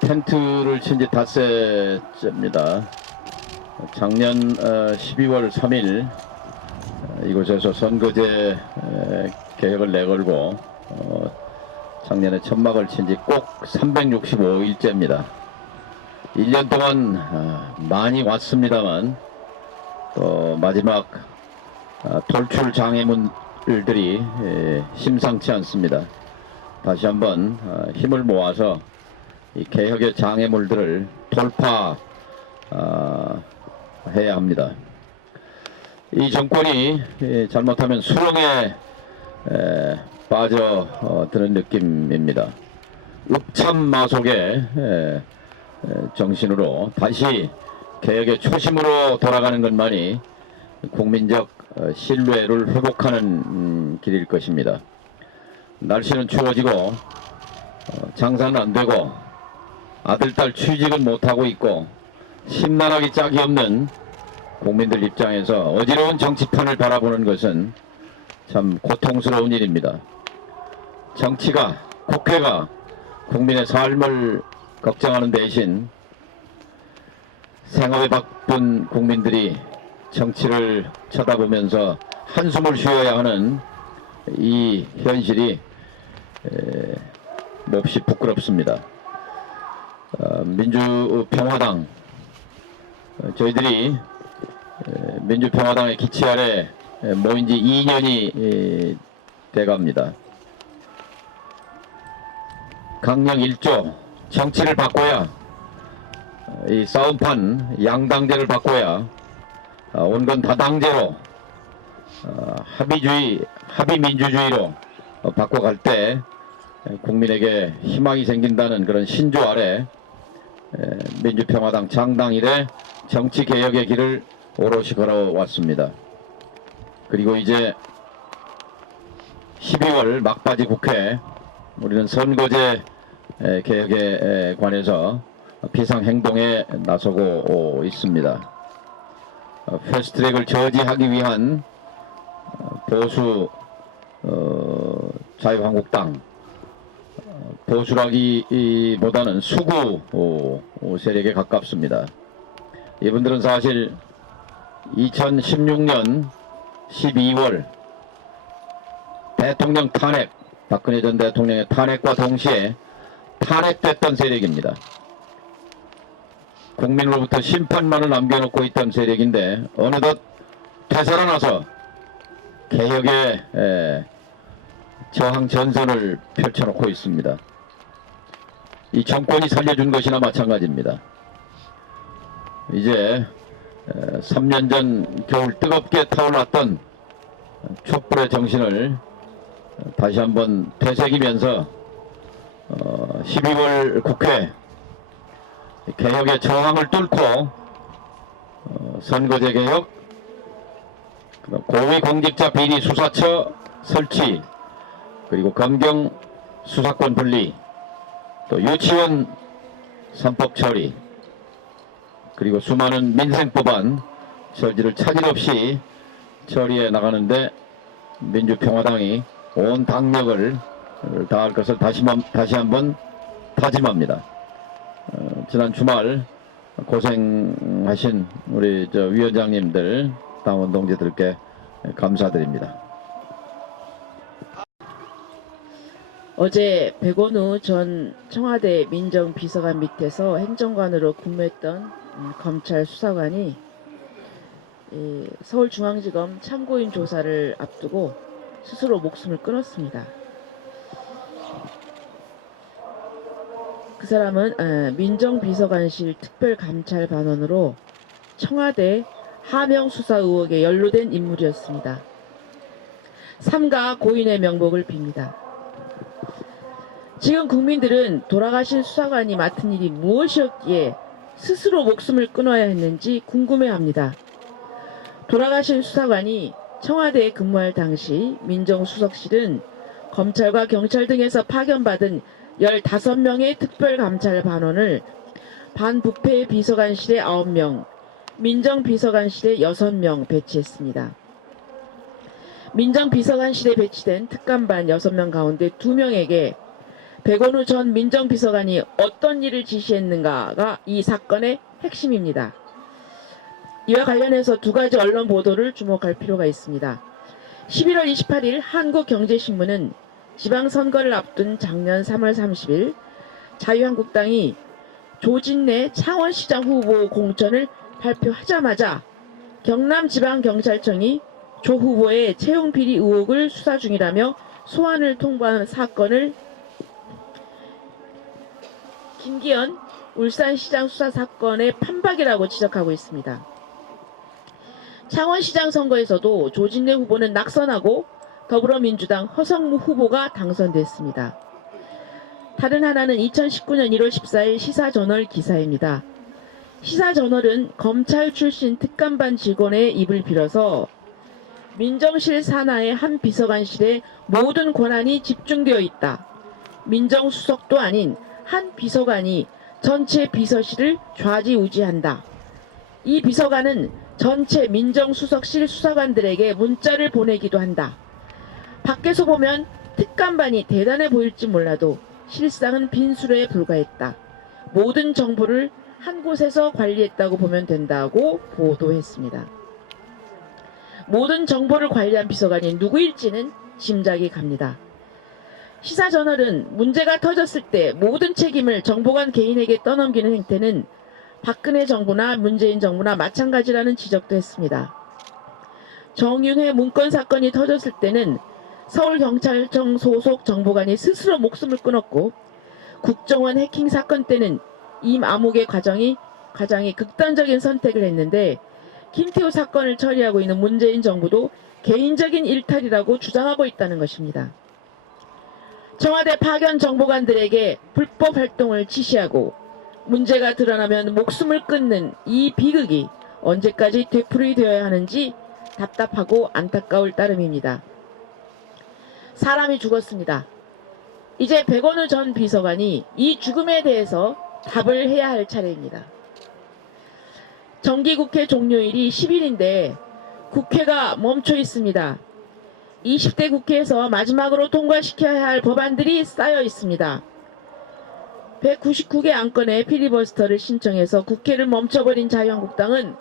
텐트를 친 지 닷새째입니다. 작년 12월 3일 이곳에서 선거제 개혁을 내걸고 작년에 천막을 친 지 꼭 365일째입니다. 1년 동안 많이 왔습니다만 또 마지막 돌출 장애물들이 심상치 않습니다. 다시 한번 힘을 모아서 이 개혁의 장애물들을 돌파해야 합니다. 이 정권이 잘못하면 수렁에 빠져드는 느낌입니다. 읍참마속의 정신으로 다시 개혁의 초심으로 돌아가는 것만이 국민적 신뢰를 회복하는 길일 것입니다. 날씨는 추워지고 장사는 안되고 아들딸 취직은 못하고 있고 심란하기 짝이 없는 국민들 입장에서 어지러운 정치판을 바라보는 것은 참 고통스러운 일입니다. 정치가, 국회가 국민의 삶을 걱정하는 대신 생업에 바쁜 국민들이 정치를 쳐다보면서 한숨을 쉬어야 하는 이 현실이 몹시 부끄럽습니다. 민주평화당, 저희들이 민주평화당의 기치 아래 모인 지 2년이 돼갑니다. 강령 1조, 정치를 바꿔야, 이 싸움판 양당제를 바꿔야 온건 다당제로 합의주의, 합의민주주의로 바꿔갈 때 국민에게 희망이 생긴다는 그런 신조 아래 민주평화당 창당 이래 정치개혁의 길을 오롯이 걸어왔습니다. 그리고 이제 12월 막바지 국회, 우리는 선거제 개혁에 관해서 비상행동에 나서고 있습니다. 패스트트랙을 저지하기 위한 보수 자유한국당, 보수라기보다는 수구 세력에 가깝습니다. 이분들은 사실 2016년 12월 대통령 탄핵, 박근혜 전 대통령의 탄핵과 동시에 탄핵됐던 세력입니다. 국민으로부터 심판만을 남겨놓고 있던 세력인데 어느덧 되살아나서 개혁의 저항 전선을 펼쳐놓고 있습니다. 이 정권이 살려준 것이나 마찬가지입니다. 이제 3년 전 겨울 뜨겁게 타올랐던 촛불의 정신을 다시 한번 되새기면서 12월 국회 개혁의 저항을 뚫고 선거제 개혁, 고위공직자 비리 수사처 설치, 그리고 검경 수사권 분리, 또 유치원 3법 처리, 그리고 수많은 민생법안 처리를 차질 없이 처리해 나가는데 민주평화당이 온 당력을 다할 것을 다시 한번 다짐합니다. 지난 주말 고생하신 우리 위원장님들, 당원 동지들께 감사드립니다. 어제 백원우 전 청와대 민정비서관 밑에서 행정관으로 근무했던 검찰 수사관이 서울중앙지검 참고인 조사를 앞두고 스스로 목숨을 끊었습니다. 그 사람은 민정비서관실 특별감찰반원으로 청와대 하명수사 의혹에 연루된 인물이었습니다. 삼가 고인의 명복을 빕니다. 지금 국민들은 돌아가신 수사관이 맡은 일이 무엇이었기에 스스로 목숨을 끊어야 했는지 궁금해합니다. 돌아가신 수사관이 청와대에 근무할 당시 민정수석실은 검찰과 경찰 등에서 파견받은 15명의 특별감찰반원을 반부패 비서관실에 9명, 민정비서관실에 6명 배치했습니다. 민정비서관실에 배치된 특감반 6명 가운데 2명에게 백원우 전 민정비서관이 어떤 일을 지시했는가가 이 사건의 핵심입니다. 이와 관련해서 두 가지 언론 보도를 주목할 필요가 있습니다. 11월 28일 한국경제신문은 지방선거를 앞둔 작년 3월 30일 자유한국당이 조진래 창원시장 후보 공천을 발표하자마자 경남지방경찰청이 조 후보의 채용비리 의혹을 수사 중이라며 소환을 통보한 사건을 김기현 울산시장 수사 사건의 판박이라고 지적하고 있습니다. 창원시장 선거에서도 조진래 후보는 낙선하고 더불어민주당 허성무 후보가 당선됐습니다. 다른 하나는 2019년 1월 14일 시사저널 기사입니다. 시사저널은 검찰 출신 특감반 직원의 입을 빌어서 민정실 산하의 한 비서관실에 모든 권한이 집중되어 있다. 민정수석도 아닌 한 비서관이 전체 비서실을 좌지우지한다. 이 비서관은 전체 민정수석실 수사관들에게 문자를 보내기도 한다. 밖에서 보면 특감반이 대단해 보일지 몰라도 실상은 빈수레에 불과했다. 모든 정보를 한 곳에서 관리했다고 보면 된다고 보도했습니다. 모든 정보를 관리한 비서관이 누구일지는 짐작이 갑니다. 시사저널은 문제가 터졌을 때 모든 책임을 정보관 개인에게 떠넘기는 행태는 박근혜 정부나 문재인 정부나 마찬가지라는 지적도 했습니다. 정윤회 문건 사건이 터졌을 때는 서울경찰청 소속 정보관이 스스로 목숨을 끊었고 국정원 해킹 사건 때는 임 암흑의 과장이 극단적인 선택을 했는데 김태우 사건을 처리하고 있는 문재인 정부도 개인적인 일탈이라고 주장하고 있다는 것입니다. 청와대 파견 정보관들에게 불법 활동을 지시하고 문제가 드러나면 목숨을 끊는 이 비극이 언제까지 되풀이되어야 하는지 답답하고 안타까울 따름입니다. 사람이 죽었습니다. 이제 백원우 전 비서관이 이 죽음에 대해서 답을 해야 할 차례입니다. 정기국회 종료일이 10일인데 국회가 멈춰 있습니다. 20대 국회에서 마지막으로 통과시켜야 할 법안들이 쌓여 있습니다. 199개 안건의 필리버스터를 신청해서 국회를 멈춰버린 자유한국당은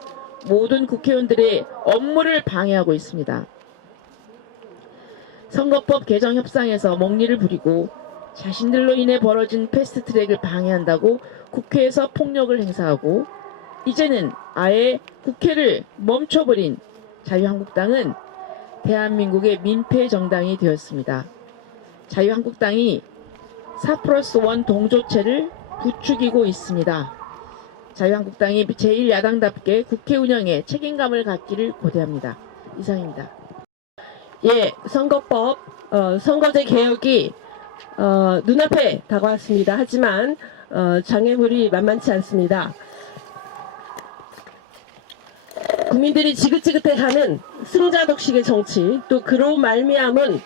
모든 국회의원들의 업무를 방해하고 있습니다. 선거법 개정 협상에서 목리를 부리고 자신들로 인해 벌어진 패스트트랙을 방해한다고 국회에서 폭력을 행사하고 이제는 아예 국회를 멈춰버린 자유한국당은 대한민국의 민폐 정당이 되었습니다. 자유한국당이 4+1 동조체를 부추기고 있습니다. 자유한국당이 제1야당답게 국회 운영에 책임감을 갖기를 고대합니다. 이상입니다. 예, 선거법, 선거제 개혁이 눈앞에 다가왔습니다. 하지만 장애물이 만만치 않습니다. 국민들이 지긋지긋해하는 승자독식의 정치, 또 그로 말미암은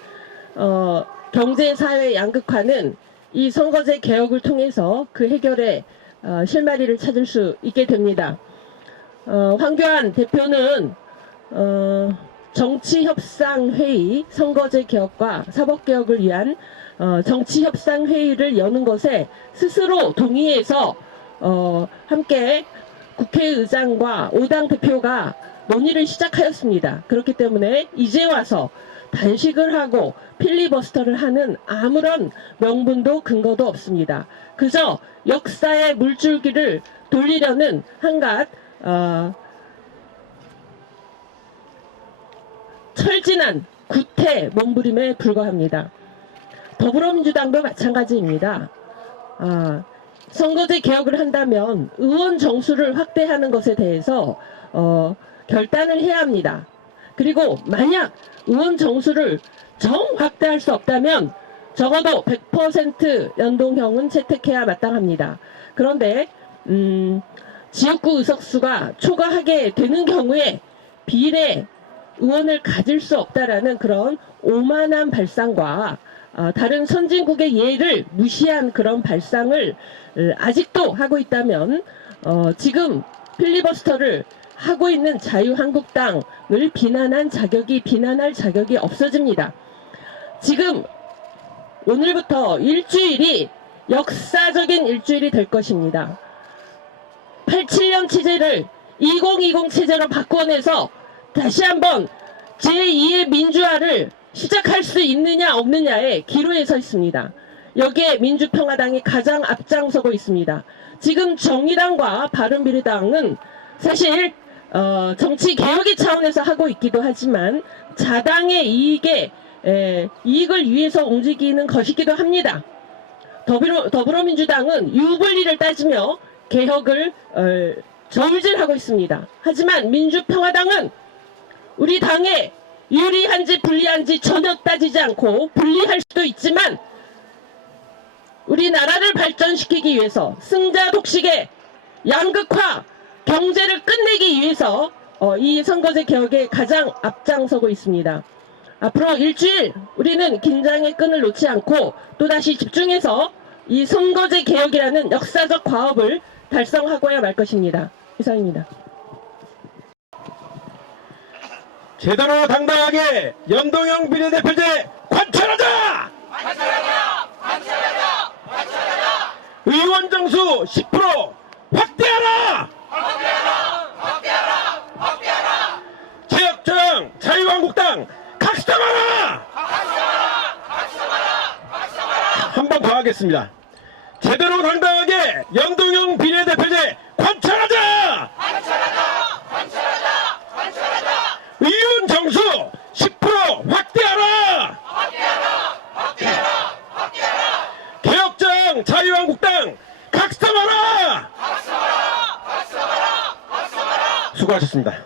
경제 사회 양극화는 이 선거제 개혁을 통해서 그 해결의 실마리를 찾을 수 있게 됩니다. 황교안 대표는 정치협상회의, 선거제 개혁과 사법개혁을 위한 정치협상회의를 여는 것에 스스로 동의해서 함께 국회의장과 5당 대표가 논의를 시작하였습니다. 그렇기 때문에 이제 와서 단식을 하고 필리버스터를 하는 아무런 명분도 근거도 없습니다. 그저 역사의 물줄기를 돌리려는 한갓 철진한 구태 몸부림에 불과합니다. 더불어민주당도 마찬가지입니다. 선거제 개혁을 한다면 의원 정수를 확대하는 것에 대해서 결단을 해야 합니다. 그리고 만약 의원 정수를 정 확대할 수 없다면 적어도 100% 연동형은 채택해야 마땅합니다. 그런데 지역구 의석수가 초과하게 되는 경우에 비례 의원을 가질 수 없다라는 그런 오만한 발상과 다른 선진국의 예를 무시한 그런 발상을 아직도 하고 있다면 지금 필리버스터를 하고 있는 자유한국당을 비난할 자격이 없어집니다. 지금 오늘부터 일주일이 역사적인 일주일이 될 것입니다. 87년 체제를 2020 체제로 바꿔내서 다시 한번 제2의 민주화를 시작할 수 있느냐 없느냐의 기로에 서 있습니다. 여기에 민주평화당이 가장 앞장서고 있습니다. 지금 정의당과 바른미래당은 사실 정치 개혁의 차원에서 하고 있기도 하지만 자당의 이익을 위해서 움직이는 것이기도 합니다. 더불어민주당은 유불리를 따지며 개혁을 저울질하고 있습니다. 하지만 민주평화당은 우리 당에 유리한지 불리한지 전혀 따지지 않고 불리할 수도 있지만 우리나라를 발전시키기 위해서 승자 독식의 양극화 경제를 끝내기 위해서 이 선거제 개혁에 가장 앞장서고 있습니다. 앞으로 일주일 우리는 긴장의 끈을 놓지 않고 또다시 집중해서 이 선거제 개혁이라는 역사적 과업을 달성하고야 말 것입니다. 이상입니다. 제대로 당당하게 연동형 비례대표제 관철하자! 의원 정수 10% 확대하라! 개혁정 자유한국당 각성하라! 한 번 더 하겠습니다. 제대로 당당하게 연동형 비례대표제 관철하자! 의원 정수 10% 확대하라! 개혁정 자유한국당 각성하라! 수고하셨습니다.